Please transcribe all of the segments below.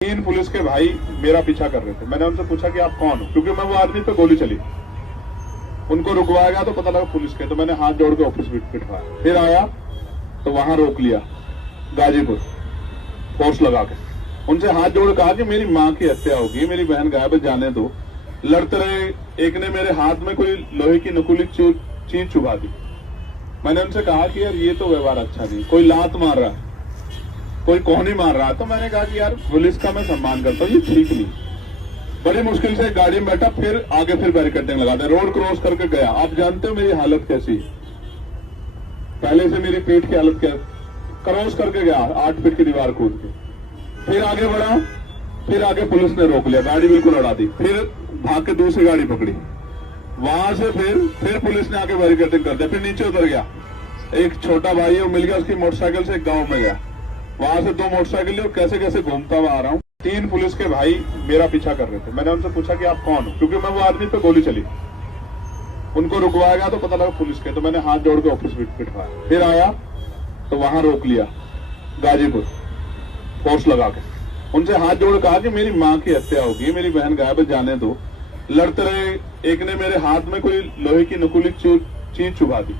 तीन पुलिस के भाई मेरा पीछा कर रहे थे। मैंने उनसे पूछा कि आप कौन हो, क्योंकि मैं वो आदमी पे गोली चली। उनको रुकवाया गया तो पता लगा पुलिस के, तो मैंने हाथ जोड़ के ऑफिस बिठवाया। फिर आया तो वहां रोक लिया, गाजीपुर फोर्स लगा के। उनसे हाथ जोड़ कहा कि मेरी माँ की हत्या होगी, मेरी बहन गायब है, जाने दो। लड़ते रहे। एक ने मेरे हाथ में कोई लोहे की नुकीली चीज चुभा दी। मैंने उनसे कहा कि यार ये तो व्यवहार अच्छा नहीं, कोई लात मार रहा है, कोई कोहनी मार रहा है। तो मैंने कहा कि यार पुलिस का मैं सम्मान करता हूँ, ये ठीक नहीं। बड़ी मुश्किल से गाड़ी में बैठा, फिर आगे फिर बैरिकेडिंग लगा दे। रोड क्रॉस करके गया। आप जानते हो मेरी हालत कैसी, पहले से मेरी पेट की हालत क्या। क्रॉस करके गया 8 फीट की दीवार कूद के, फिर आगे बढ़ा, फिर आगे पुलिस ने रोक लिया, गाड़ी बिल्कुल उड़ा दी। फिर भाग के दूसरी गाड़ी पकड़ी, वहां से फिर पुलिस ने आके बैरिकेडिंग कर दिया। फिर नीचे उतर गया। एक छोटा भाई है, वो मिल गया, उसकी मोटरसाइकिल से एक गांव में गया। वहां से 2 मोटरसाइकिल कैसे कैसे घूमता हुआ आ रहा हूँ। 3 पुलिस के भाई मेरा पीछा कर रहे थे। मैंने उनसे पूछा कि आप कौन हो, क्योंकि मैं वो आदमी पे गोली चली। उनको रुकवाया गया तो पता लगा पुलिस के, तो मैंने हाथ जोड़ के ऑफिस बिठवाया। फिर आया तो वहां रोक लिया, गाजीपुर फोर्स लगा के। उनसे हाथ जोड़ कहा कि मेरी माँ की हत्या होगी, मेरी बहन गायब है, जाने दो। लड़ते रहे। एक ने मेरे हाथ में कोई लोहे की नुकीली चीज चुभा दी।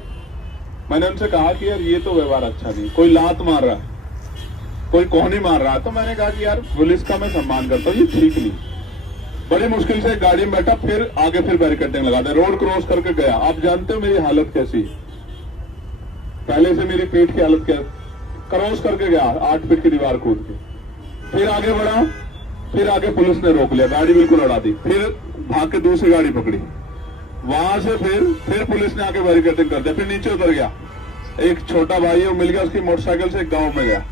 मैंने उनसे कहा कि यार ये तो व्यवहार अच्छा नहीं, कोई लात मार रहा है, कोई कोहनी मार रहा है। तो मैंने कहा कि यार पुलिस का मैं सम्मान करता हूँ, ये ठीक नहीं। बड़ी मुश्किल से गाड़ी में बैठा, फिर आगे फिर बैरिकेडिंग लगा दे। रोड क्रॉस करके गया। आप जानते हो मेरी हालत कैसी, पहले से मेरी पेट की हालत क्या। क्रॉस करके गया 8 फीट की दीवार कूद के, फिर आगे बढ़ा, फिर आगे पुलिस ने रोक लिया, गाड़ी बिल्कुल उड़ा दी। फिर भाग के दूसरी गाड़ी पकड़ी, वहां से फिर पुलिस ने आके बैरिकेडिंग कर दिया। फिर नीचे उतर गया। एक छोटा भाई है, वो मिल गया, उसकी मोटरसाइकिल से एक गांव में गया।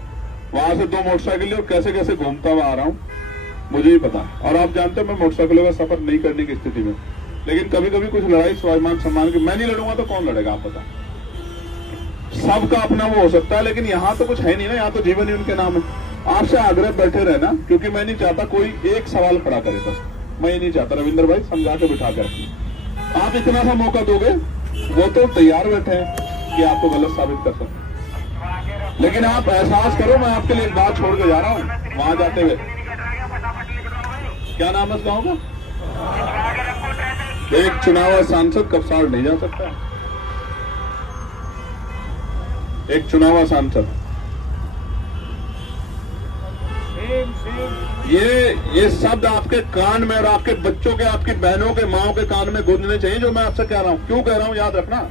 वहां से 2 मोटरसाइकिल कैसे कैसे घूमता हुआ आ रहा हूँ, मुझे ही पता। और आप जानते हो मैं मोटरसाइकिलों का सफर नहीं करने की स्थिति में, लेकिन कभी कभी कुछ लड़ाई स्वाभिमान सम्मान की। मैं नहीं लड़ूंगा तो कौन लड़ेगा, आप पता। सबका अपना वो हो सकता है, लेकिन यहाँ तो कुछ है नहीं ना, यहाँ तो जीवन ही उनके नाम है। आपसे आग्रह बैठे रहना, क्योंकि मैं नहीं चाहता कोई एक सवाल खड़ा करे। बस मैं ये नहीं चाहता, रविंद्र भाई समझा के बिठा कर रखना। आप इतना सा मौका दोगे, वो तो तैयार बैठे हैं कि आपको गलत साबित कर सकते, लेकिन आप एहसास करो, मैं आपके लिए एक बात छोड़ के जा रहा हूँ। वहां जाते हुए क्या नाम है इस गाँव का? एक चुनाव सांसद कपसाड़ नहीं जा सकता, एक चुनाव सांसद। ये शब्द आपके कान में और आपके बच्चों के, आपकी बहनों के, माओ के कान में गूंजने चाहिए, जो मैं आपसे कह रहा हूं। क्यों कह रहा हूं, याद रखना।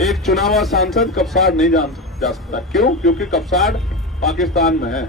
एक चुनाव सांसद कपसाड़ नहीं जा सकता। क्यों? क्योंकि कपसाड़ पाकिस्तान में है।